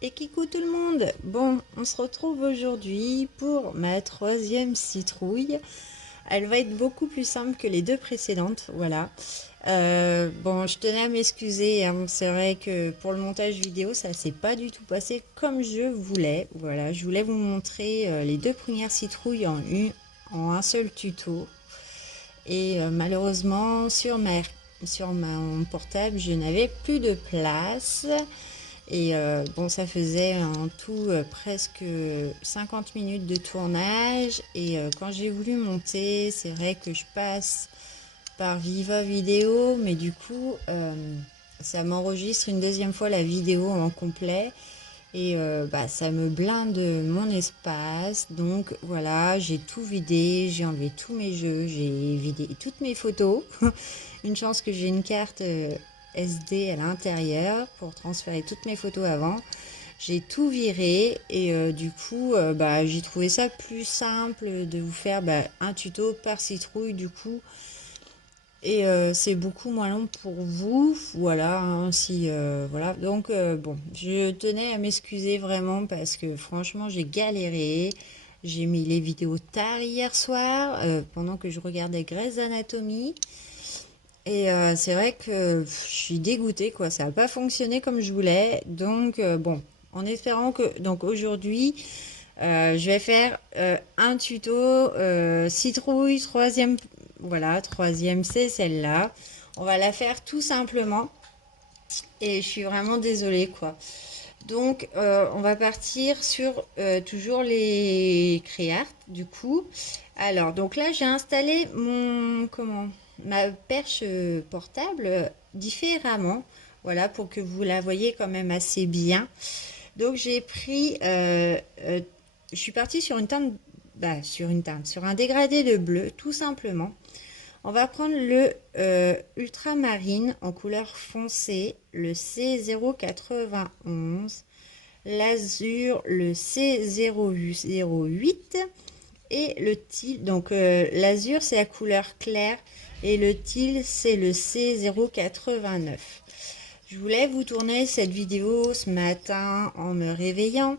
Et coucou tout le monde! Bon, on se retrouve aujourd'hui pour ma troisième citrouille. Elle va être beaucoup plus simple que les deux précédentes, voilà. Bon, je tenais à m'excuser, hein. C'est vrai que pour le montage vidéo, ça s'est pas du tout passé comme je voulais. Voilà, je voulais vous montrer les deux premières citrouilles en un seul tuto. Et malheureusement, sur mon portable, je n'avais plus de place. Et bon, ça faisait en tout presque 50 minutes de tournage. Et quand j'ai voulu monter, c'est vrai que je passe par Viva Vidéo, mais du coup, ça m'enregistre une deuxième fois la vidéo en complet. Et bah, ça me blinde mon espace. Donc voilà, j'ai tout vidé, j'ai enlevé tous mes jeux, j'ai vidé toutes mes photos. Une chance que j'ai une carte SD à l'intérieur pour transférer toutes mes photos avant. J'ai tout viré et du coup, bah, j'ai trouvé ça plus simple de vous faire bah, un tuto par citrouille du coup. Et c'est beaucoup moins long pour vous, voilà, hein, si, voilà. Donc, bon, je tenais à m'excuser vraiment parce que franchement, j'ai galéré. J'ai mis les vidéos tard hier soir, pendant que je regardais Grey's Anatomy. Et c'est vrai que je suis dégoûtée, quoi. Ça n'a pas fonctionné comme je voulais. Donc, bon, en espérant que, donc aujourd'hui, je vais faire un tuto citrouille, troisième, voilà, troisième c'est celle-là. On va la faire tout simplement et je suis vraiment désolée quoi. Donc on va partir sur toujours les créarts du coup. Alors donc là j'ai installé ma perche portable différemment. Voilà pour que vous la voyez quand même assez bien. Donc j'ai pris, je suis partie sur une teinte, bah, sur un dégradé de bleu, tout simplement. On va prendre le ultramarine en couleur foncée, le C091, l'azur, le C008 et le teal. Donc l'azur c'est la couleur claire et le teal c'est le C089. Je voulais vous tourner cette vidéo ce matin en me réveillant,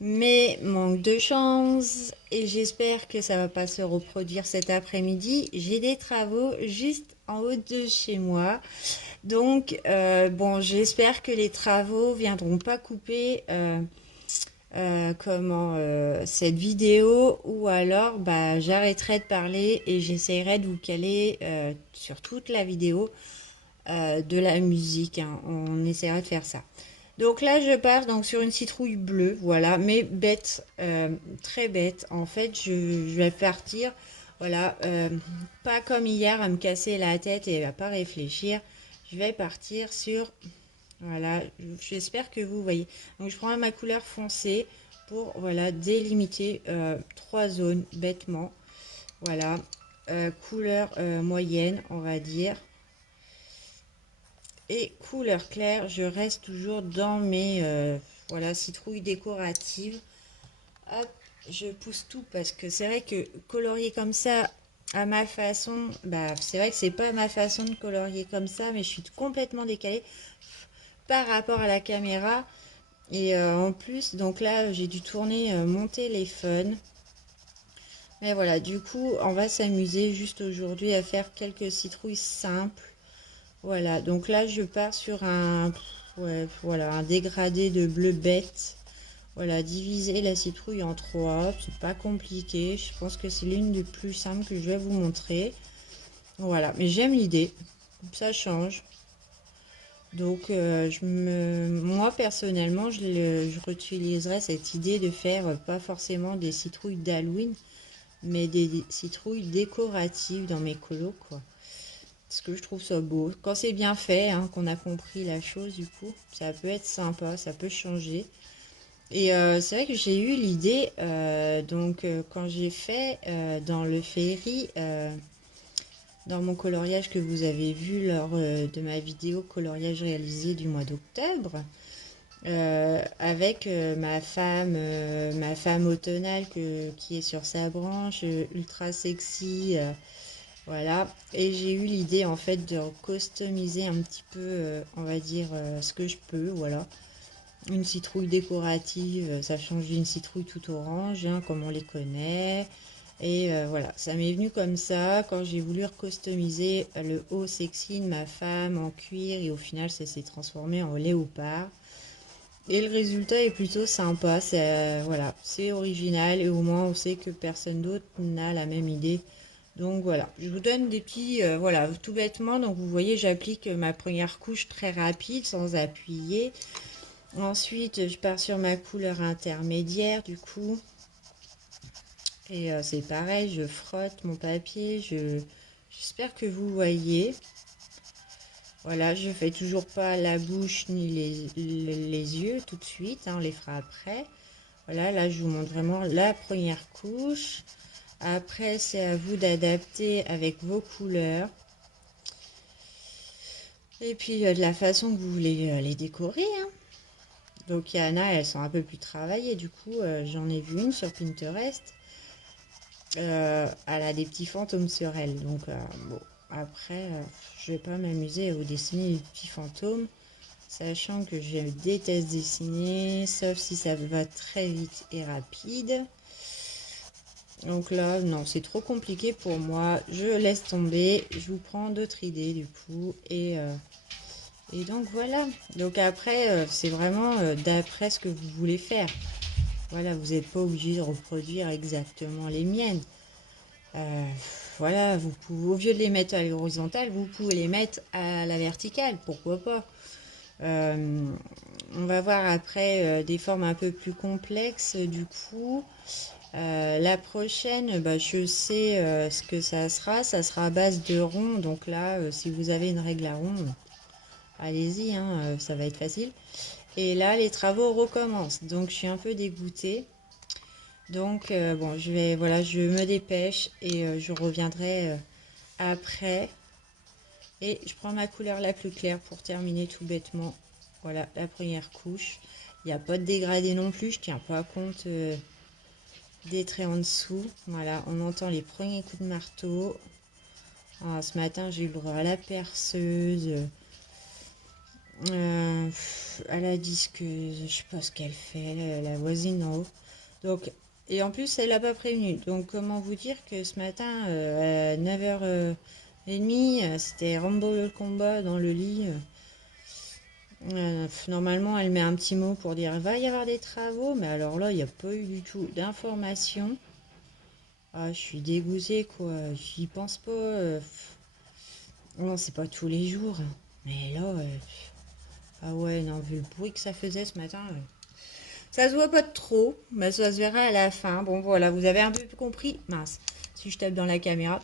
mais manque de chance et j'espère que ça va pas se reproduire cet après-midi. J'ai des travaux juste en haut de chez moi. Donc bon, j'espère que les travaux viendront pas couper cette vidéo ou alors bah, j'arrêterai de parler et j'essaierai de vous caler sur toute la vidéo de la musique, hein. On essaiera de faire ça. Donc là, je pars donc sur une citrouille bleue, voilà, mais bête, très bête. En fait, je vais partir, voilà, pas comme hier à me casser la tête et à pas réfléchir. Je vais partir sur, voilà, j'espère que vous voyez. Donc je prends ma couleur foncée pour, voilà, délimiter trois zones bêtement. Voilà, couleur moyenne, on va dire. Et couleur claire, je reste toujours dans mes voilà, citrouilles décoratives. Hop, je pousse tout parce que c'est vrai que colorier comme ça à ma façon, bah c'est vrai que c'est pas ma façon de colorier comme ça, mais je suis complètement décalée par rapport à la caméra. Et en plus, donc là, j'ai dû tourner mon téléphone. Mais voilà, du coup, on va s'amuser juste aujourd'hui à faire quelques citrouilles simples. Voilà, donc là je pars sur un, ouais, voilà, un dégradé de bleu bête. Voilà, diviser la citrouille en trois, c'est pas compliqué. Je pense que c'est l'une des plus simples que je vais vous montrer. Voilà, mais j'aime l'idée, ça change. Donc moi personnellement, je réutiliserai cette idée de faire pas forcément des citrouilles d'Halloween, mais des citrouilles décoratives dans mes colos, quoi. Parce que je trouve ça beau. Quand c'est bien fait, hein, qu'on a compris la chose, du coup, ça peut être sympa, ça peut changer. Et c'est vrai que j'ai eu l'idée, donc quand j'ai fait dans le Féerie, dans mon coloriage que vous avez vu lors de ma vidéo coloriage réalisé du mois d'octobre, avec ma femme automnale qui est sur sa branche, ultra sexy. Voilà, et j'ai eu l'idée en fait de customiser un petit peu, on va dire, ce que je peux, voilà. une citrouille décorative, ça change d'une citrouille tout orange, hein, comme on les connaît. Et voilà, ça m'est venu comme ça quand j'ai voulu customiser le haut sexy de ma femme en cuir et au final ça s'est transformé en léopard. Et le résultat est plutôt sympa, c'est voilà, c'est original et au moins on sait que personne d'autre n'a la même idée. Donc voilà, je vous donne des petits, voilà, tout bêtement, donc vous voyez j'applique ma première couche très rapide sans appuyer. Ensuite je pars sur ma couleur intermédiaire du coup. Et c'est pareil, je frotte mon papier, j'espère que vous voyez. Voilà, je fais toujours pas la bouche ni les yeux tout de suite, hein, on les fera après. Voilà, là je vous montre vraiment la première couche. Après, c'est à vous d'adapter avec vos couleurs. Et puis de la façon que vous voulez les décorer, hein. Donc il y en a, elles sont un peu plus travaillées. Du coup, j'en ai vu une sur Pinterest. Elle a des petits fantômes sur elle. Donc bon, après, je vais pas m'amuser à vous dessiner des petits fantômes. Sachant que je déteste dessiner, sauf si ça va très vite et rapide. Donc là, non, c'est trop compliqué pour moi. Je laisse tomber. Je vous prends d'autres idées du coup. Et donc voilà. Donc après, c'est vraiment d'après ce que vous voulez faire. Voilà, vous n'êtes pas obligé de reproduire exactement les miennes. Euh, voilà, vous pouvez, au lieu de les mettre à l'horizontale, vous pouvez les mettre à la verticale. Pourquoi pas? On va voir après des formes un peu plus complexes du coup. La prochaine, bah, je sais ce que ça sera à base de rond. Donc là, si vous avez une règle à rond, allez-y, hein, ça va être facile. Et là, les travaux recommencent. Donc je suis un peu dégoûtée. Donc bon, voilà, je me dépêche et je reviendrai après. Et je prends ma couleur la plus claire pour terminer tout bêtement. Voilà, la première couche. Il n'y a pas de dégradé non plus, je tiens pas compte des traits en dessous. Voilà, on entend les premiers coups de marteau. Ah, ce matin, j'ai eu le droit à la perceuse, à la disqueuse, je sais pas ce qu'elle fait, la voisine en haut. Donc, et en plus, elle n'a pas prévenu. Donc, comment vous dire que ce matin, à 9h30, c'était Rambo le combat dans le lit. Normalement, elle met un petit mot pour dire il va y avoir des travaux, mais alors là, il n'y a pas eu du tout d'informations. Ah, je suis dégoûtée, quoi. J'y pense pas. Non, c'est pas tous les jours, hein. Mais là, ah ouais, non, vu le bruit que ça faisait ce matin, ça se voit pas de trop, mais ça se verra à la fin. Bon, voilà, vous avez un peu compris. Mince, si je tape dans la caméra,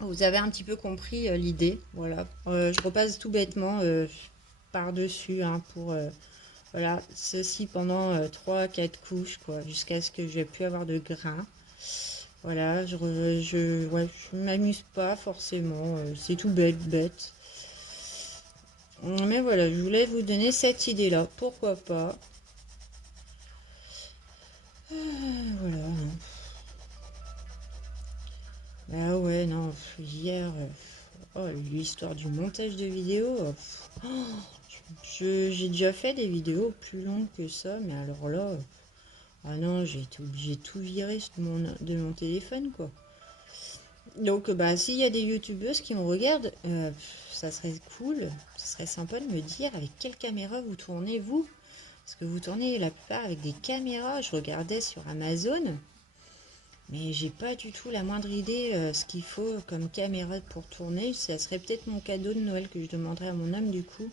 vous avez un petit peu compris l'idée. Voilà, je repasse tout bêtement par-dessus hein, pour voilà, ceci pendant 3-4 couches, quoi, jusqu'à ce que je pu avoir de grains. Voilà, ouais, je m'amuse pas forcément, c'est tout bête, bête. Mais voilà, je voulais vous donner cette idée-là, pourquoi pas. Voilà. Bah ouais, non, hier, oh, l'histoire du montage de vidéos, j'ai déjà fait des vidéos plus longues que ça, mais alors là, ah non, j'ai été obligé de tout virer de mon téléphone, quoi. Donc, bah, s'il y a des youtubeuses qui me regardent, ça serait cool, ça serait sympa de me dire avec quelle caméra vous tournez, vous. Parce que vous tournez la plupart avec des caméras, je regardais sur Amazon, mais j'ai pas du tout la moindre idée ce qu'il faut comme caméra pour tourner. Ça serait peut-être mon cadeau de Noël que je demanderais à mon homme du coup.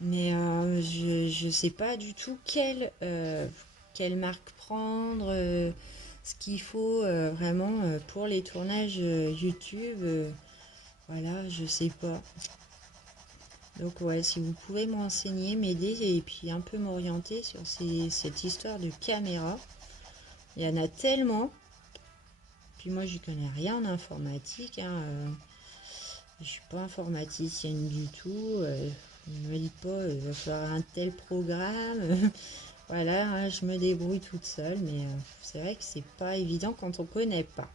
Mais je sais pas du tout quelle marque prendre, ce qu'il faut vraiment pour les tournages YouTube. Voilà, je sais pas. Donc ouais, si vous pouvez m'enseigner, m'aider et puis un peu m'orienter sur cette histoire de caméra. Il y en a tellement. Puis moi, je connais rien en informatique, hein, je suis pas informaticienne du tout. Ne me dites pas, il va falloir un tel programme. Voilà, hein, je me débrouille toute seule, mais c'est vrai que c'est pas évident quand on connaît pas.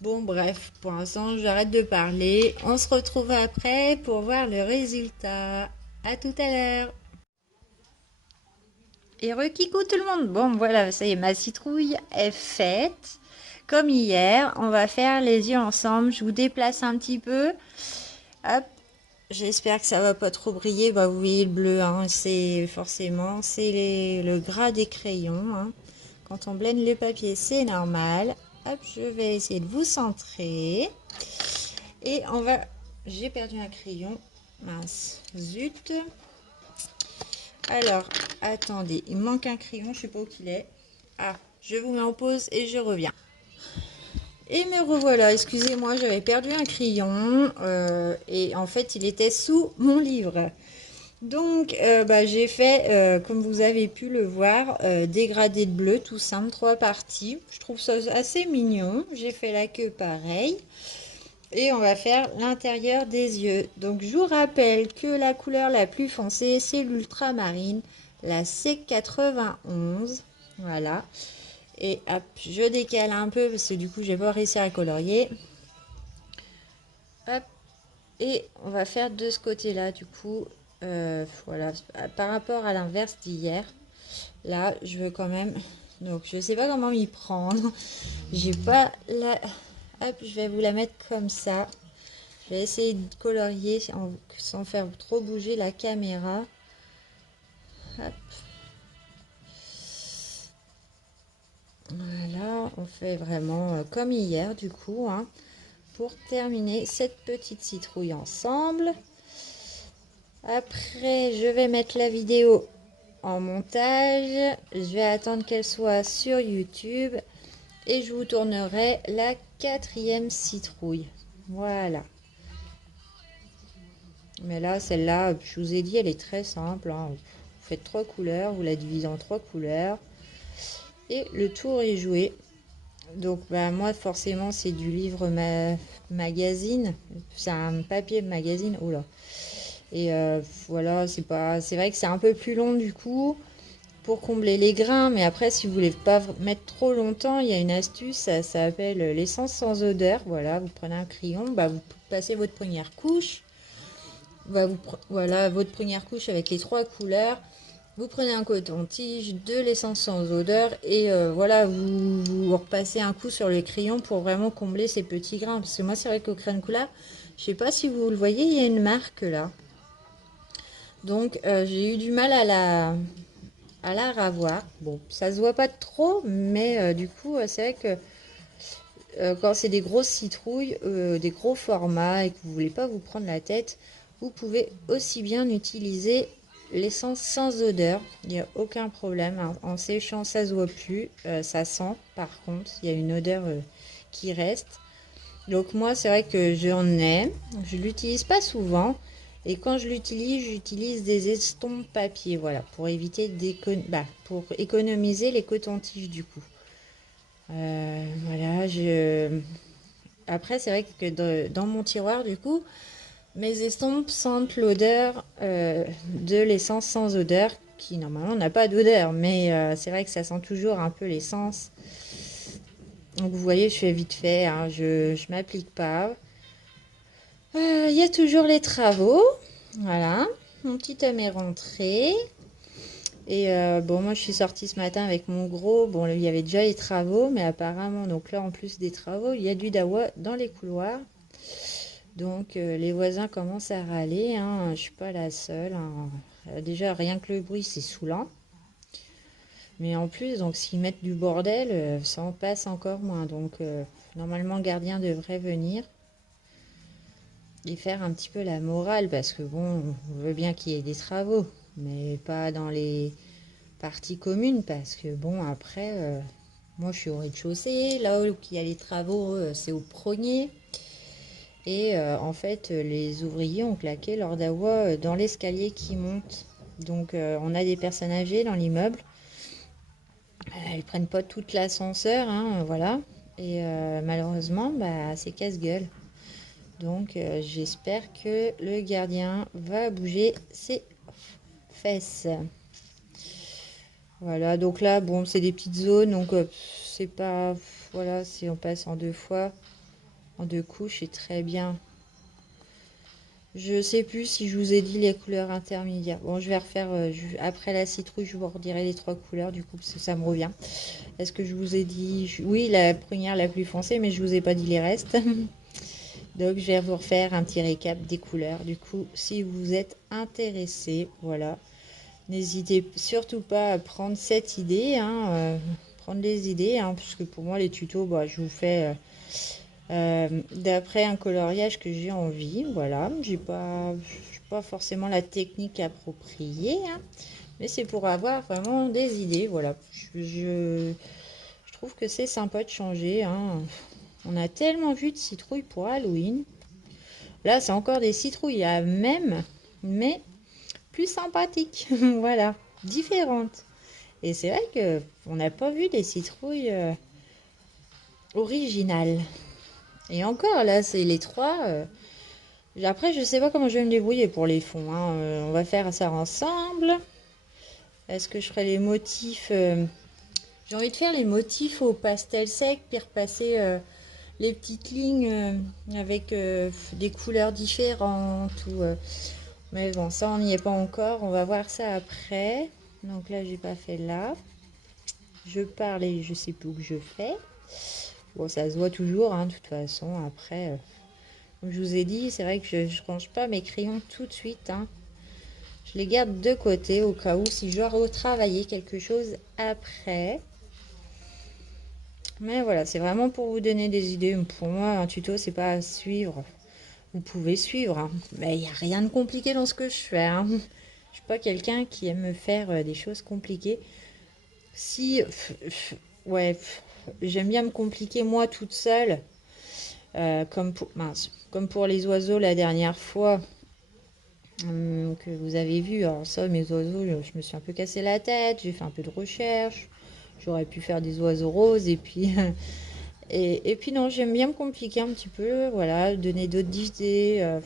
Bon, bref, pour l'instant, j'arrête de parler. On se retrouve après pour voir le résultat. À tout à l'heure. Et re-kikou tout le monde. Bon, voilà, ça y est, ma citrouille est faite. Comme hier, on va faire les yeux ensemble. Je vous déplace un petit peu. Hop, j'espère que ça va pas trop briller. Bah, vous voyez le bleu, hein, c'est forcément, c'est le gras des crayons, hein. Quand on blende le papier, c'est normal. Hop, je vais essayer de vous centrer. Et on va... J'ai perdu un crayon. Mince, zut. Alors, attendez, il me manque un crayon, je sais pas où qu'il est. Ah, je vous mets en pause et je reviens. Et me revoilà, excusez-moi, j'avais perdu un crayon et en fait il était sous mon livre. Donc bah, j'ai fait, comme vous avez pu le voir, dégradé de bleu, tout simple, 3 parties. Je trouve ça assez mignon. J'ai fait la queue pareil. Et on va faire l'intérieur des yeux. Donc je vous rappelle que la couleur la plus foncée, c'est l'ultramarine, la C91. Voilà. Et hop, je décale un peu parce que du coup, j'ai pas réussi à colorier. Hop. Et on va faire de ce côté-là, du coup, voilà, par rapport à l'inverse d'hier. Là, je veux quand même... Donc, je sais pas comment m'y prendre. J'ai pas la... Hop, je vais vous la mettre comme ça. Je vais essayer de colorier sans faire trop bouger la caméra. Hop. Voilà, on fait vraiment comme hier, du coup, hein, pour terminer cette petite citrouille ensemble. Après, je vais mettre la vidéo en montage. Je vais attendre qu'elle soit sur YouTube. Et je vous tournerai la 4e citrouille. Voilà. Mais là, celle-là, je vous ai dit, elle est très simple, hein. Vous faites 3 couleurs, vous la divisez en 3 couleurs. Et le tour est joué. Donc, bah, moi, forcément, c'est du livre magazine. C'est un papier magazine. Oh là. Et voilà, c'est vrai que c'est un peu plus long du coup pour combler les grains. Mais après, si vous voulez pas mettre trop longtemps, il y a une astuce, ça s'appelle l'essence sans odeur. Voilà, vous prenez un crayon, bah, vous passez votre première couche. Bah, voilà, votre première couche avec les 3 couleurs. Vous prenez un coton-tige, de l'essence sans odeur et voilà, vous repassez un coup sur le crayon pour vraiment combler ces petits grains. Parce que moi, c'est vrai qu'au crayon de couleur, je sais pas si vous le voyez, il y a une marque là. Donc, j'ai eu du mal à la ravoir. Bon, ça se voit pas trop, mais du coup, c'est vrai que quand c'est des grosses citrouilles, des gros formats et que vous voulez pas vous prendre la tête, vous pouvez aussi bien utiliser l'essence sans odeur. Il n'y a aucun problème, hein. En séchant, ça se voit plus. Ça sent, par contre, il y a une odeur qui reste. Donc moi, c'est vrai que j'en ai. Je l'utilise pas souvent. Et quand je l'utilise, j'utilise des estompes papier, voilà, pour éviter pour économiser les cotons-tiges du coup. Voilà, après, c'est vrai que dans mon tiroir, du coup, mes estompes sentent l'odeur de l'essence sans odeur, qui normalement n'a pas d'odeur, mais c'est vrai que ça sent toujours un peu l'essence. Donc vous voyez, je fais vite fait, hein, je m'applique pas. Il y a toujours les travaux. Voilà, mon petit homme est rentré. Et bon, moi je suis sortie ce matin avec mon gros. Bon, il y avait déjà les travaux, mais apparemment, donc là en plus des travaux, il y a du dawa dans les couloirs. Donc les voisins commencent à râler, hein. Je suis pas la seule, hein. Déjà, rien que le bruit, c'est saoulant. Mais en plus, donc s'ils mettent du bordel, ça en passe encore moins. Donc normalement, le gardien devrait venir et faire un petit peu la morale, parce que bon, on veut bien qu'il y ait des travaux, mais pas dans les parties communes, parce que bon, après, moi je suis au rez-de-chaussée, là où il y a les travaux, c'est au premier. Et en fait, les ouvriers ont claqué leur dawa dans l'escalier qui monte. Donc on a des personnes âgées dans l'immeuble. Elles prennent pas toute l'ascenseur, hein, voilà. Et malheureusement, bah, c'est casse-gueule. Donc j'espère que le gardien va bouger ses fesses. Voilà, donc là, bon, c'est des petites zones, donc c'est pas... Voilà, si on passe en 2 fois, en 2 couches, c'est très bien. Je sais plus si je vous ai dit les couleurs intermédiaires. Bon, je vais refaire après la citrouille, je vous redirai les 3 couleurs du coup parce que ça me revient. Est-ce que je vous ai dit oui, la première la plus foncée, mais je vous ai pas dit les restes. Donc je vais vous refaire un petit récap des couleurs. Du coup, si vous êtes intéressé, voilà, n'hésitez surtout pas à prendre cette idée, hein, prendre les idées, hein, puisque pour moi les tutos, bah, je vous fais d'après un coloriage que j'ai envie. Voilà, j'ai pas forcément la technique appropriée, hein, mais c'est pour avoir vraiment des idées. Voilà, je trouve que c'est sympa de changer, hein. On a tellement vu de citrouilles pour Halloween. Là, c'est encore des citrouilles à même, mais plus sympathiques. Voilà, différentes. Et c'est vrai que on n'a pas vu des citrouilles originales. Et encore, là, c'est les 3. Après, je sais pas comment je vais me débrouiller pour les fonds, hein. On va faire ça ensemble. Est-ce que je ferai les motifs J'ai envie de faire les motifs au pastel sec, puis repasser les petites lignes avec des couleurs différentes. Mais bon, ça, on n'y est pas encore. On va voir ça après. Donc là, j'ai pas fait là. Je parle et je sais plus où que je fais. Bon, ça se voit toujours, hein, de toute façon. Après, comme je vous ai dit, c'est vrai que je range pas mes crayons tout de suite, hein. Je les garde de côté au cas où si je dois retravailler quelque chose après. Mais voilà, c'est vraiment pour vous donner des idées. Pour moi, un tuto, c'est pas à suivre. Vous pouvez suivre, hein. Mais il n'y a rien de compliqué dans ce que je fais, hein. Je suis pas quelqu'un qui aime me faire des choses compliquées. Si, ouais, j'aime bien me compliquer moi toute seule. Comme pour les oiseaux la dernière fois que vous avez vu. Alors ça, mes oiseaux, je me suis un peu cassé la tête. J'ai fait un peu de recherche. J'aurais pu faire des oiseaux roses et puis et puis non, j'aime bien me compliquer un petit peu, voilà, donner d'autres idées,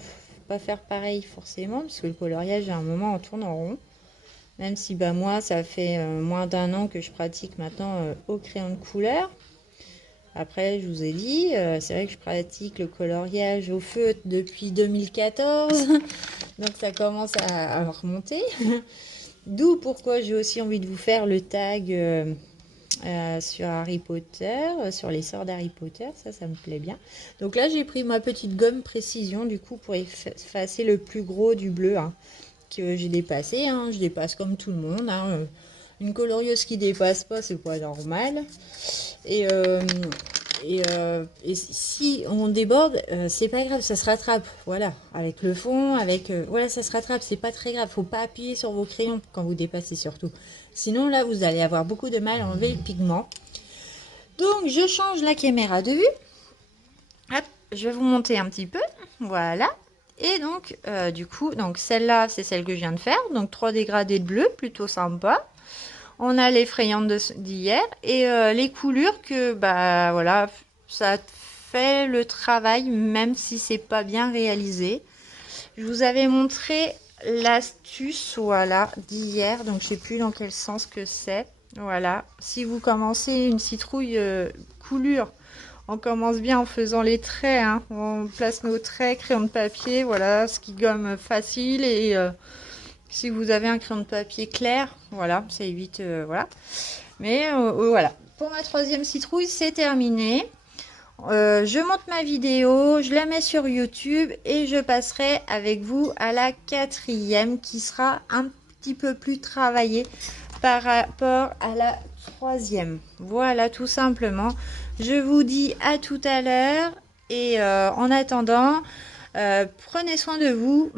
pas faire pareil forcément, parce que le coloriage, à un moment, on tourne en rond. Même si bah, moi, ça fait moins d'1 an que je pratique maintenant au crayon de couleur. Après, je vous ai dit, c'est vrai que je pratique le coloriage au feutre depuis 2014, donc ça commence à remonter. D'où pourquoi j'ai aussi envie de vous faire le tag sur Harry Potter, sur les sorts d'Harry Potter, ça me plaît bien. Donc là, j'ai pris ma petite gomme précision, du coup, pour effacer le plus gros du bleu, hein, que j'ai dépassé, hein. Je dépasse comme tout le monde, hein. Une colorieuse qui dépasse pas, c'est pas normal. Et, et si on déborde, c'est pas grave, ça se rattrape. Voilà, avec le fond, voilà, ça se rattrape, c'est pas très grave. Faut pas appuyer sur vos crayons quand vous dépassez surtout. Sinon là, vous allez avoir beaucoup de mal à enlever le pigment. Donc je change la caméra de vue. Hop, je vais vous monter un petit peu. Voilà. Et donc, du coup, donc celle-là, c'est celle que je viens de faire. Donc 3 dégradés de bleu, plutôt sympa. On a les frayantes d'hier et les coulures que, bah voilà, ça fait le travail même si c'est pas bien réalisé. Je vous avais montré l'astuce, voilà, d'hier, donc je sais plus dans quel sens que c'est. Voilà, si vous commencez une citrouille coulure, on commence bien en faisant les traits, hein. On place nos traits, crayon de papier, voilà, ce qui gomme facile et si vous avez un crayon de papier clair, voilà, ça évite, voilà. Mais voilà, pour ma 3e citrouille, c'est terminé. Je monte ma vidéo, je la mets sur YouTube et je passerai avec vous à la 4e qui sera un petit peu plus travaillée par rapport à la 3e. Voilà, tout simplement. Je vous dis à tout à l'heure et en attendant, prenez soin de vous.